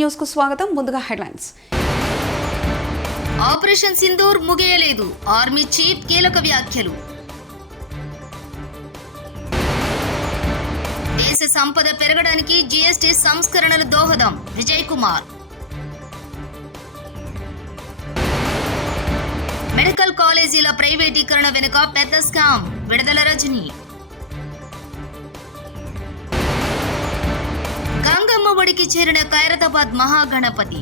News కు స్వాగతం. ముందుగా హెడ్లైన్స్. ఆపరేషన్ సింధూర్ ముగియలేదు, ఆర్మీ చీఫ్ కీలక వ్యాఖ్యలు. దేశ సంపద పెరగడానికి జీఎస్టీ సంస్కరణలు దోహదం, విజయ్ కుమార్. మెడికల్ కాలేజీల ప్రైవేటీకరణ వెనుక పెద్ద స్కామ్, విడుదల రజని. గంగమ్మ ఒడికి చేరిన ఖైరతాబాద్ మహాగణపతి.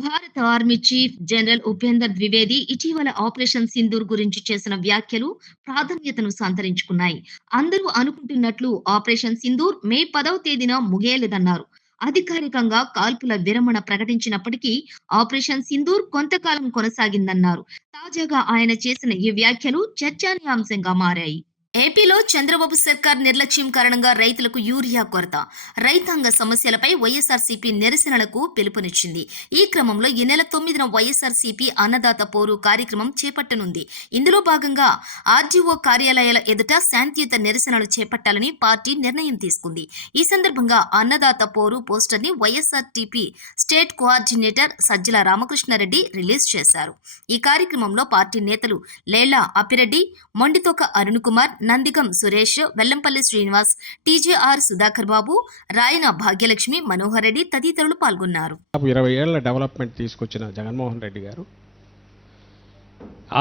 భారత army chief general Upender Dwivedi ఇటీవల ఆపరేషన్ సింధూర్ గురించి చేసిన వ్యాఖ్యలు ప్రాధాన్యతను సంతరించుకున్నాయి. అందరూ అనుకుంటున్నట్లు ఆపరేషన్ సింధూర్ మే 10వ తేదీన ముగియలేదన్నారు. అధికారికంగా కాల్పుల విరమణ ప్రకటించినప్పటికీ ఆపరేషన్ సింధూర్ కొంతకాలం కొనసాగిందన్నారు. తాజాగా ఆయన చేసిన ఈ వ్యాఖ్యలు చర్చానీయాంశంగా మారాయి. ఏపీలో చంద్రబాబు సర్కార్ నిర్లక్ష్యం కారణంగా రైతులకు యూరియా కొరత, రైతాంగ సమస్యలపై వైఎస్ఆర్సీపీ నిరసనలకు పిలుపునిచ్చింది. ఈ క్రమంలో ఈ నెల 9న వైఎస్ఆర్సీపీ అన్నదాత పోరు కార్యక్రమం చేపట్టనుంది. ఇందులో భాగంగా ఆర్డీఓ కార్యాలయాల ఎదుట శాంతియుత నిరసనలు చేపట్టాలని పార్టీ నిర్ణయం తీసుకుంది. ఈ సందర్భంగా అన్నదాత పోరు పోస్టర్ ని YSRTP state coordinator Sajjala Ramakrishna Reddy release చేశారు. ఈ కార్యక్రమంలో పార్టీ నేతలు లేళ్ల అప్పిరెడ్డి, మొండితోక అరుణ్ కుమార్, నందిగం సురేష్, వెల్లంపల్లి శ్రీనివాస్, టీజేఆర్ సుధాకర్ బాబు, రాయన భాగ్యలక్ష్మి, మనోహర్ రెడ్డి తదితరులు పాల్గొన్నారు. 20 ఏళ్ల డెవలప్మెంట్ తీసుకొచ్చిన జగన్మోహన్ రెడ్డి గారు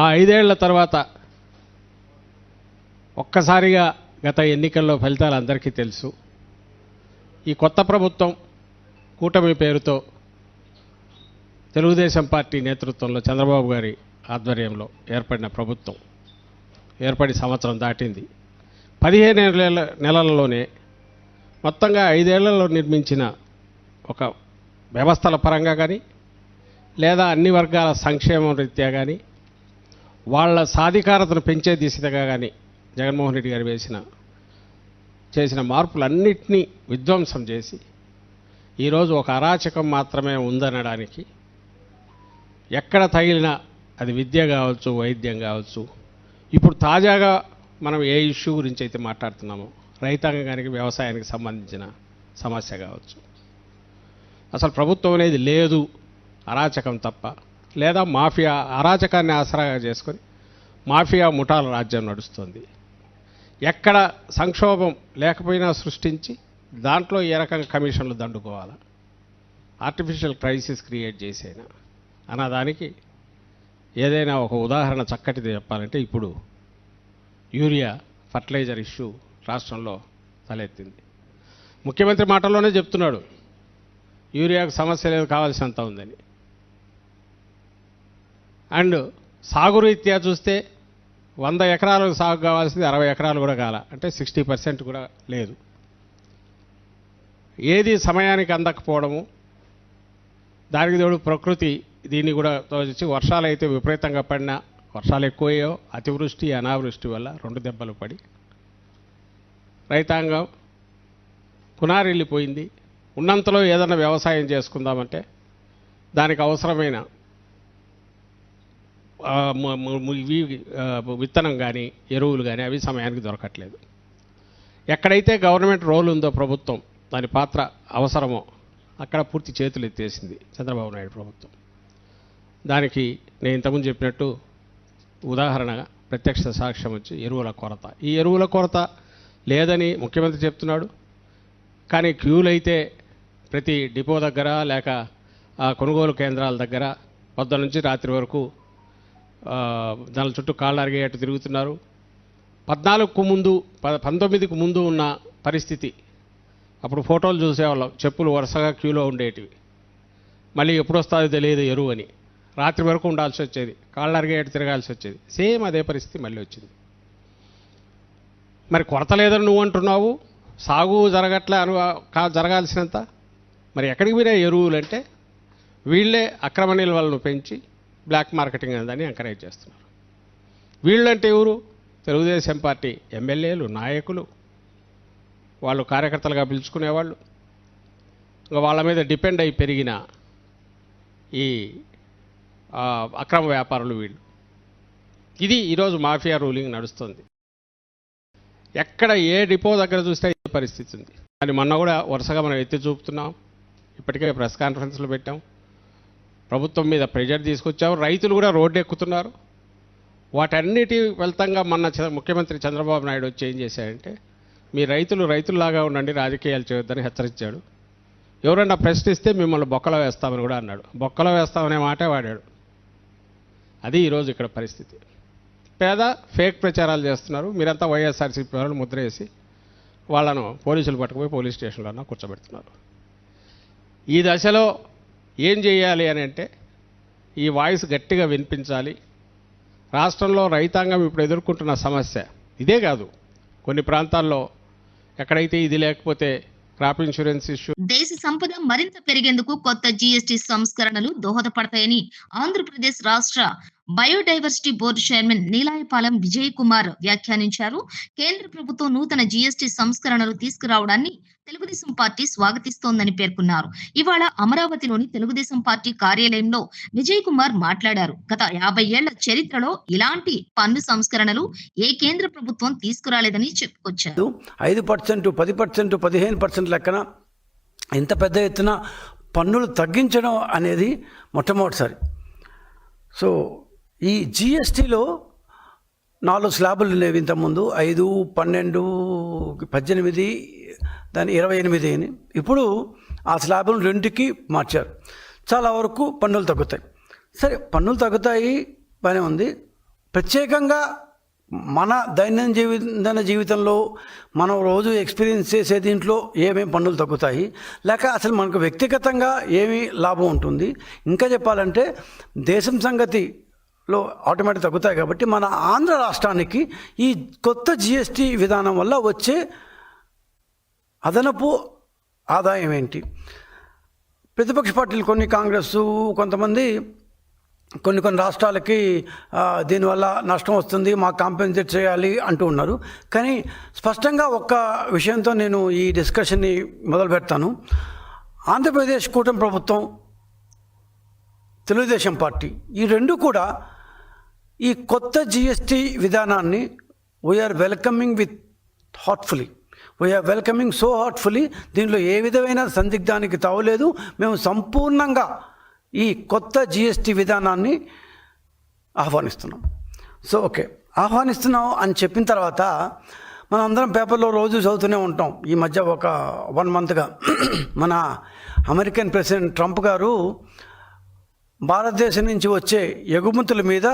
ఆ 5 ఏళ్ల తర్వాత ఒక్కసారిగా గత ఎన్నికల్లో ఫలితాలు అందరికీ తెలుసు. ఈ కొత్త ప్రభుత్వం కూటమి పేరుతో తెలుగుదేశం పార్టీ నేతృత్వంలో చంద్రబాబు గారి ఆధ్వర్యంలో ఏర్పడిన ప్రభుత్వం ఏర్పడి సంవత్సరం దాటింది. 15 నెలలలోనే మొత్తంగా 5 ఏళ్లలో నిర్మించిన ఒక వ్యవస్థల పరంగా కానీ లేదా అన్ని వర్గాల సంక్షేమం రీత్యా కానీ వాళ్ళ సాధికారతను పెంచే దిశగా కానీ జగన్మోహన్ రెడ్డి గారు చేసిన మార్పులన్నింటినీ విధ్వంసం చేసి ఈరోజు ఒక అరాచకం మాత్రమే ఉందనడానికి ఎక్కడ తగిలినా అది విద్య కావచ్చు, వైద్యం కావచ్చు, ఇప్పుడు తాజాగా మనం ఏ ఇష్యూ గురించి అయితే మాట్లాడుతున్నామో రైతాంగానికి, వ్యవసాయానికి సంబంధించిన సమస్య కావచ్చు, అసలు ప్రభుత్వం అనేది లేదు, అరాచకం తప్ప, లేదా మాఫియా అరాచకాన్ని ఆసరాగా చేసుకొని మాఫియా ముఠాల రాజ్యం నడుస్తుంది. ఎక్కడ సంక్షోభం లేకపోయినా సృష్టించి దాంట్లో ఏ రకంగా కమిషన్లు దండుకోవాలా, ఆర్టిఫిషియల్ క్రైసిస్ క్రియేట్ చేసేనా అన్నదానికి ఏదైనా ఒక ఉదాహరణ చక్కటిది చెప్పాలంటే ఇప్పుడు యూరియా ఫర్టిలైజర్ ఇష్యూ రాష్ట్రంలో తలెత్తింది. ముఖ్యమంత్రి మాటల్లోనే చెప్తున్నాడు యూరియాకు సమస్య లేదు, కావాల్సినంత ఉందని. అండ్ సాగు రీత్యా చూస్తే 100 ఎకరాలకు సాగు కావాల్సింది 60 ఎకరాలు కూడా కాల, అంటే 60% కూడా లేదు. ఏది సమయానికి అందకపోవడము, దానికి తోడు ప్రకృతి దీన్ని కూడా తోచి వర్షాలు అయితే విపరీతంగా పడినా, వర్షాలు ఎక్కువయ్యో అతివృష్టి అనావృష్టి వల్ల 2 దెబ్బలు పడి రైతాంగం కునారిల్లిపోయింది. ఉన్నంతలో ఏదైనా వ్యవసాయం చేసుకుందామంటే దానికి అవసరమైన విత్తనం కానీ ఎరువులు కానీ అవి సమయానికి దొరకట్లేదు. ఎక్కడైతే గవర్నమెంట్ రోల్ ఉందో ప్రభుత్వం దాని పాత్ర అవసరమో అక్కడ పూర్తి చేతులు ఎత్తేసింది చంద్రబాబు నాయుడు ప్రభుత్వం. దానికి నేను ఇంతకుముందు చెప్పినట్టు ఉదాహరణగా ప్రత్యక్ష సాక్ష్యం వచ్చి ఎరువుల కొరత. ఈ ఎరువుల కొరత లేదని ముఖ్యమంత్రి చెప్తున్నాడు, కానీ క్యూలు అయితే ప్రతి డిపో దగ్గర లేక కొనుగోలు కేంద్రాల దగ్గర పొద్దు నుంచి రాత్రి వరకు దాని చుట్టూ కాళ్ళు అరిగేటట్టు తిరుగుతున్నారు. 14కు ముందు 19కు ముందు ఉన్న పరిస్థితి అప్పుడు ఫోటోలు చూసేవాళ్ళం, చెప్పులు వరుసగా క్యూలో ఉండేటివి. మళ్ళీ ఎప్పుడు వస్తుందో తెలియదు ఎరువు అని, రాత్రి వరకు ఉండాల్సి వచ్చేది, కాళ్ళు అరిగేటట్టు తిరగాల్సి వచ్చేది. సేమ్ అదే పరిస్థితి మళ్ళీ వచ్చింది. మరి కొరత లేదని నువ్వు అంటున్నావు, సాగు జరగాల్సినంత, మరి ఎక్కడికి పోయినా ఎరువులు అంటే వీళ్ళే అక్రమ నిల్వలను పెంచి బ్లాక్ మార్కెటింగ్ అని ఎంకరేజ్ చేస్తున్నారు. వీళ్ళంటే ఎవరు? తెలుగుదేశం పార్టీ ఎమ్మెల్యేలు, నాయకులు, వాళ్ళు కార్యకర్తలుగా పిలుచుకునేవాళ్ళు, ఇంకా వాళ్ళ మీద డిపెండ్ అయి పెరిగిన ఈ అక్రమ వ్యాపారులు వీళ్ళు. ఇది ఈరోజు మాఫియా రూలింగ్ నడుస్తుంది. ఎక్కడ ఏ డిపో దగ్గర చూస్తే ఈ పరిస్థితి ఉంది. అని మొన్న కూడా వరుసగా మనం ఎత్తి చూపుతున్నాం. ఇప్పటికే ప్రెస్ కాన్ఫరెన్స్లు పెట్టాం, ప్రభుత్వం మీద ప్రెజర్ తీసుకొచ్చాం, రైతులు కూడా రోడ్డు ఎక్కుతున్నారు. వాటన్నిటి ఫలితంగా మొన్న ముఖ్యమంత్రి చంద్రబాబు నాయుడు వచ్చి ఏం చేశాడంటే, మీ రైతుల్లాగా ఉండండి, రాజకీయాలు చేయొద్దని హెచ్చరించాడు. ఎవరన్నా ప్రశ్నిస్తే మిమ్మల్ని బొక్కలో వేస్తామని కూడా అన్నాడు. బొక్కలో వేస్తామనే మాటే వాడాడు. అది ఈరోజు ఇక్కడ పరిస్థితి. ఫేక్ ప్రచారాలు చేస్తున్నారు. మీరంతా వైఎస్ఆర్సీపీ వాళ్ళు ముద్ర వేసి వాళ్ళను పోలీసులు పట్టుకుపోయి పోలీస్ స్టేషన్లో కూర్చోబెడుతున్నారు. ఈ దశలో ఏం చేయాలి అని అంటే, ఈ వాయిస్ గట్టిగా వినిపించాలి. రాష్ట్రంలో రైతాంగం ఇప్పుడు ఎదుర్కొంటున్న సమస్య ఇదే కాదు, కొన్ని ప్రాంతాల్లో ఎక్కడైతే ఇది లేకపోతే క్రాప్ ఇన్సూరెన్స్ ఇష్యూ. దేశ సంపద మరింత పెరిగేందుకు కొత్త జీఎస్టీ సంస్కరణలు దోహదపడతాయని ఆంధ్రప్రదేశ్ రాష్ట్ర biodiversity board chairman Neelayapalem Vijay Kumar వ్యాఖ్యానించారు. కేంద్ర ప్రభుత్వం నూతన జీఎస్టీ సంస్కరణలు తీసుకురావడాన్ని తెలుగుదేశం పార్టీ స్వాగతిస్తోందని పేర్కొన్నారు. ఇవాళ అమరావతిలోని తెలుగుదేశం పార్టీ కార్యాలయంలో విజయ్ కుమార్ మాట్లాడారు. గత 50 ఏళ్ల చరిత్రలో ఇలాంటి పన్ను సంస్కరణలు ఏ కేంద్ర ప్రభుత్వం తీసుకురాలేదని చెప్పుకొచ్చారు. 5%, 10%, 15% లెక్కన ఇంత పెద్ద ఎత్తున పన్నులు తగ్గించడం అనేది మొట్టమొదటిసారి. సో ఈ జిఎస్టీలో 4 స్లాబులు ఉండేవి ఇంతకుముందు, 5, 12, 18, దాని 28 అని. ఇప్పుడు ఆ స్లాబులు 2కి మార్చారు. చాలా వరకు పన్నులు తగ్గుతాయి. సరే, పన్నులు తగ్గుతాయి, బాగానే ఉంది. ప్రత్యేకంగా మన దైనందిన జీవితంలో మనం రోజు ఎక్స్పీరియన్స్ చేసే దీంట్లో ఏమేమి పన్నులు తగ్గుతాయి, లేక అసలు మనకు వ్యక్తిగతంగా ఏమి లాభం ఉంటుంది, ఇంకా చెప్పాలంటే దేశం సంగతిలో ఆటోమేటిక్ తగ్గుతాయి. కాబట్టి మన ఆంధ్ర రాష్ట్రానికి ఈ కొత్త జిఎస్టీ విధానం వల్ల వచ్చే అదనపు ఆదాయం ఏంటి? ప్రతిపక్ష పార్టీలు కొన్ని, కాంగ్రెస్, కొంతమంది కొన్ని రాష్ట్రాలకి దీనివల్ల నష్టం వస్తుంది, మాకు కాంపెన్సేట్ చేయాలి అంటూ ఉన్నారు. కానీ స్పష్టంగా ఒక్క విషయంతో నేను ఈ డిస్కషన్ని మొదలు పెడతాను. ఆంధ్రప్రదేశ్ కూటమి ప్రభుత్వం, తెలుగుదేశం పార్టీ, ఈ రెండు కూడా ఈ కొత్త జిఎస్టీ విధానాన్ని we are welcoming with heartfully. We are welcoming so heartfully. దీనిలో ఏ విధమైన సందిగ్ధానికి తావులేదు. మేము సంపూర్ణంగా ఈ కొత్త జిఎస్టీ విధానాన్ని ఆహ్వానిస్తున్నాం. సో ఓకే, ఆహ్వానిస్తున్నాం అని చెప్పిన తర్వాత మనం అందరం పేపర్లో రోజు చదువుతూనే ఉంటాం. ఈ మధ్య ఒక 1 మంత్గా మన అమెరికన్ ప్రెసిడెంట్ ట్రంప్ గారు భారతదేశం నుంచి వచ్చే ఎగుమతుల మీద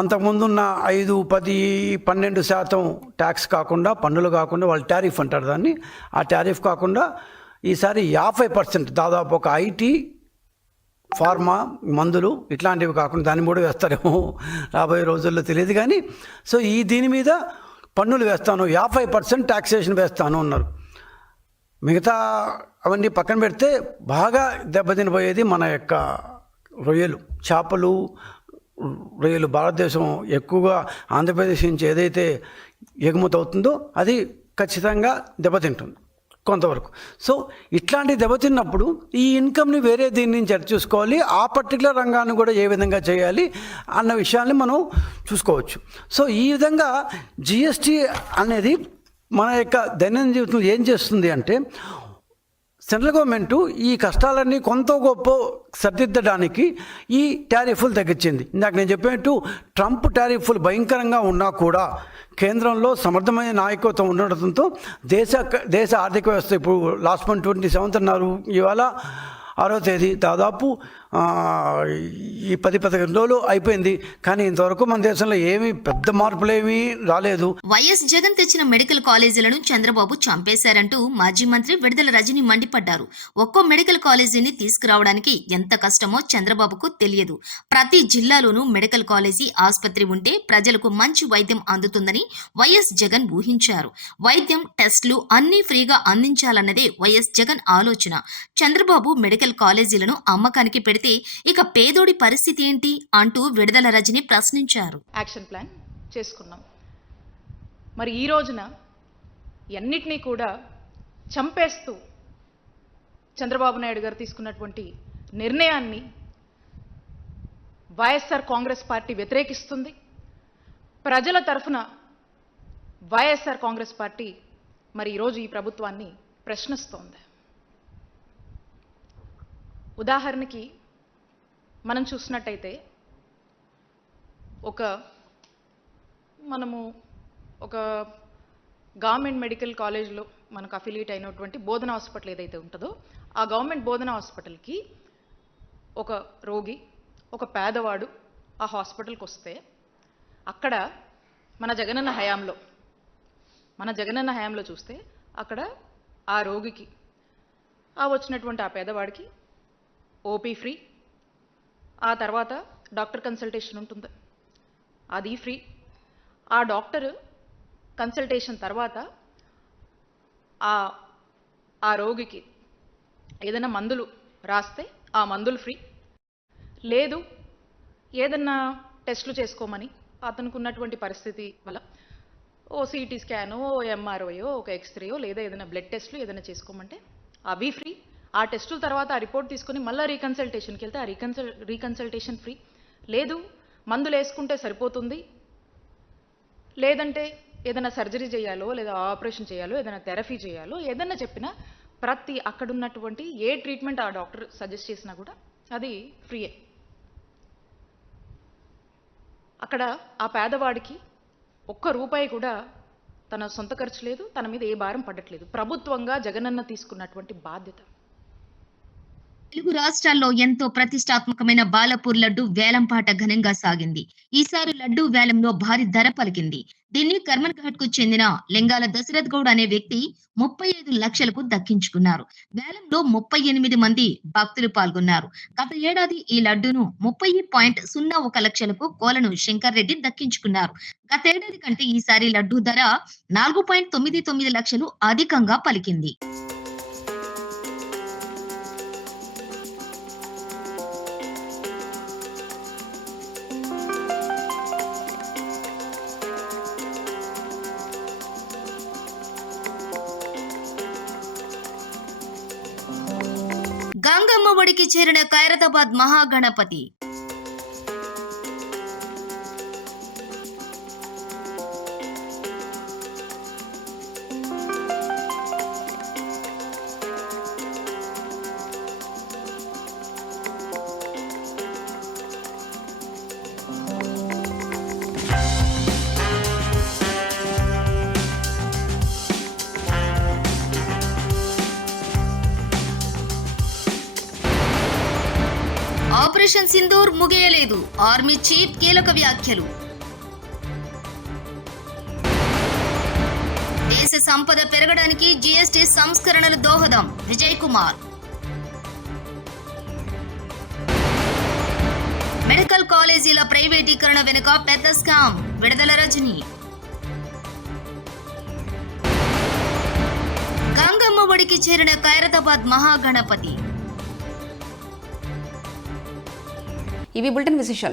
అంతకుముందున్న 5, 10, 12% ట్యాక్స్ కాకుండా, పన్నులు కాకుండా, వాళ్ళు టారిఫ్ అంటారు దాన్ని, ఆ టారిఫ్ కాకుండా ఈసారి 50%, దాదాపు ఒక ఐటీ, ఫార్మా, మందులు ఇట్లాంటివి కాకుండా దాన్ని కూడా వేస్తారేమో రాబోయే రోజుల్లో తెలియదు. కానీ సో దీని మీద పన్నులు వేస్తాను, 50% ట్యాక్సేషన్ వేస్తాను అన్నారు. మిగతా అవన్నీ పక్కన పెడితే బాగా దెబ్బతినబోయేది మన యొక్క రొయ్యలు, చేపలు, రొయ్యలు. భారతదేశం ఎక్కువగా ఆంధ్రప్రదేశ్ నుంచి ఏదైతే ఎగుమతి అవుతుందో అది ఖచ్చితంగా దెబ్బతింటుంది కొంతవరకు. సో ఇట్లాంటి దెబ్బతిన్నప్పుడు ఈ ఇన్కమ్ని వేరే దీని నుంచి చూసుకోవాలి, ఆ పర్టికులర్ రంగాన్ని కూడా ఏ విధంగా చేయాలి అన్న విషయాన్ని మనం చూసుకోవచ్చు. సో ఈ విధంగా జిఎస్టీ అనేది మన యొక్క దైనందిన జీవితంలో ఏం చేస్తుంది అంటే, సెంట్రల్ గవర్నమెంటు ఈ కష్టాలన్నీ కొంత గొప్ప సరిదిద్దడానికి ఈ టారిఫ్లు తగ్గించింది. ఇందాక నేను చెప్పినట్టు ట్రంప్ టారిఫ్లు భయంకరంగా ఉన్నా కూడా కేంద్రంలో సమర్థమైన నాయకత్వం ఉండడంతో దేశ ఆర్థిక వ్యవస్థ ఇప్పుడు లాస్ట్ మంత్ 27 అన్నారు, ఇవాళ 6వ తేదీ, దాదాపు ఈ 10-15 రోజులు అయిపోయింది. కానీ ఇంతవరకు మన దేశంలో ఏమీ పెద్ద మార్పులేమీ రాలేదు. వైఎస్ జగన్ తెచ్చిన మెడికల్ కాలేజీలను చంద్రబాబు చంపేశారంటూ మాజీ మంత్రి విడుదల రజని మండిపడ్డారు. ఒక్కో మెడికల్ కాలేజీని తీసుకురావడానికి ఎంత కష్టమో చంద్రబాబుకు తెలియదు. ప్రతి జిల్లాలోనూ మెడికల్ కాలేజీ, ఆసుపత్రి ఉంటే ప్రజలకు మంచి వైద్యం అందుతుందని వైఎస్ జగన్ ఊహించారు. వైద్యం, టెస్టులు అన్నీ ఫ్రీగా అందించాలన్నదే వైఎస్ జగన్ ఆలోచన. చంద్రబాబు మెడికల్ కాలేజీలను అమ్మకానికి పెడితే ఇక పేదోడి పరిస్థితి ఏంటి అంటూ విడుదల రజని ప్రశ్నించారు. యాక్షన్ ప్లాన్ చేసుకున్నాం. మరి ఈ రోజున అన్నిటినీ కూడా చంపేస్తూ చంద్రబాబు నాయుడు గారు తీసుకున్నటువంటి నిర్ణయాన్ని వైఎస్ఆర్ కాంగ్రెస్ పార్టీ వ్యతిరేకిస్తుంది. ప్రజల తరఫున వైఎస్ఆర్ కాంగ్రెస్ పార్టీ మరి ఈరోజు ఈ ప్రభుత్వాన్ని ప్రశ్నిస్తోంది. ఉదాహరణకి మనం చూసినట్టయితే మనము ఒక గవర్నమెంట్ మెడికల్ కాలేజ్లో మనకు అఫిలియేట్ అయినటువంటి బోధన హాస్పిటల్ ఏదైతే ఉంటుందో ఆ గవర్నమెంట్ బోధన హాస్పిటల్కి ఒక రోగి, ఒక పేదవాడు ఆ హాస్పిటల్కి వస్తే అక్కడ మన జగనన్న హయాంలో చూస్తే అక్కడ ఆ రోగికి వచ్చినటువంటి ఆ పేదవాడికి ఓపీ ఫ్రీ, ఆ తర్వాత డాక్టర్ కన్సల్టేషన్ ఉంటుంది, అది ఫ్రీ. ఆ డాక్టర్ కన్సల్టేషన్ తర్వాత ఆ రోగికి ఏదైనా మందులు రాస్తే ఆ మందులు ఫ్రీ. లేదు ఏదన్నా టెస్టులు చేసుకోమని అతనికి ఉన్నటువంటి పరిస్థితి వల్ల ఓ సిటీ స్కానో, ఓ ఎంఆర్ఓయో, ఒక ఎక్స్రేయో లేదా ఏదైనా బ్లడ్ టెస్టులు ఏదైనా చేసుకోమంటే అవి ఫ్రీ. ఆ టెస్టుల తర్వాత ఆ రిపోర్ట్ తీసుకొని మళ్ళీ రీకన్సల్టేషన్కి వెళ్తే ఆ రీకన్సల్టేషన్ ఫ్రీ. లేదు మందులు వేసుకుంటే సరిపోతుంది, లేదంటే ఏదైనా సర్జరీ చేయాలో లేదా ఆపరేషన్ చేయాలో ఏదైనా థెరపీ చేయాలో ఏదైనా చెప్పినా ప్రతి అక్కడున్నటువంటి ఏ ట్రీట్మెంట్ ఆ డాక్టర్ సజెస్ట్ చేసినా కూడా అది ఫ్రీయే. అక్కడ ఆ పేదవాడికి ₹1 కూడా తన సొంత ఖర్చు లేదు, తన మీద ఏ భారం పడట్లేదు. ప్రభుత్వంగా జగనన్న తీసుకున్నటువంటి బాధ్యత. తెలుగు రాష్ట్రాల్లో ఎంతో ప్రతిష్టాత్మకమైన బాలపూర్ లడ్డు వేలంపాట ఘనంగా సాగింది. ఈసారి లడ్డు వేలంలో భారీ ధర పలికింది. దీన్ని కర్మన్ఘాట్ కు చెందిన లింగాల దశరథ్ గౌడ్ అనే వ్యక్తి 35 లక్షలకు దక్కించుకున్నారు. వేలంలో 38 మంది భక్తులు పాల్గొన్నారు. గత ఏడాది ఈ లడ్డును 30.01 లక్షలకు కోలను శంకర్ రెడ్డి దక్కించుకున్నారు. గతేడాది కంటే ఈసారి లడ్డు ధర 4.99 లక్షలు అధికంగా పలికింది. గంగమ్మ ఒడికి చేరిన ఖైరతాబాద్ మహాగణపతి. ఆపరేషన్ సింధూర్ ముగియలేదు, ఆర్మీ చీఫ్ కీలక వ్యాఖ్యలు. దేశ సంపద పెరగడానికి జీఎస్టీ సంస్కరణలు దోహదం, విజయ్ కుమార్. మెడికల్ కాలేజీల ప్రైవేటీకరణ వెనుక పెద్ద స్కామ్, విడుదల రజని. గంగమ్మ ఒడికి చేరిన ఖైరతాబాద్ మహాగణపతి. ఇవి బులెటిన్ విశేషాలు.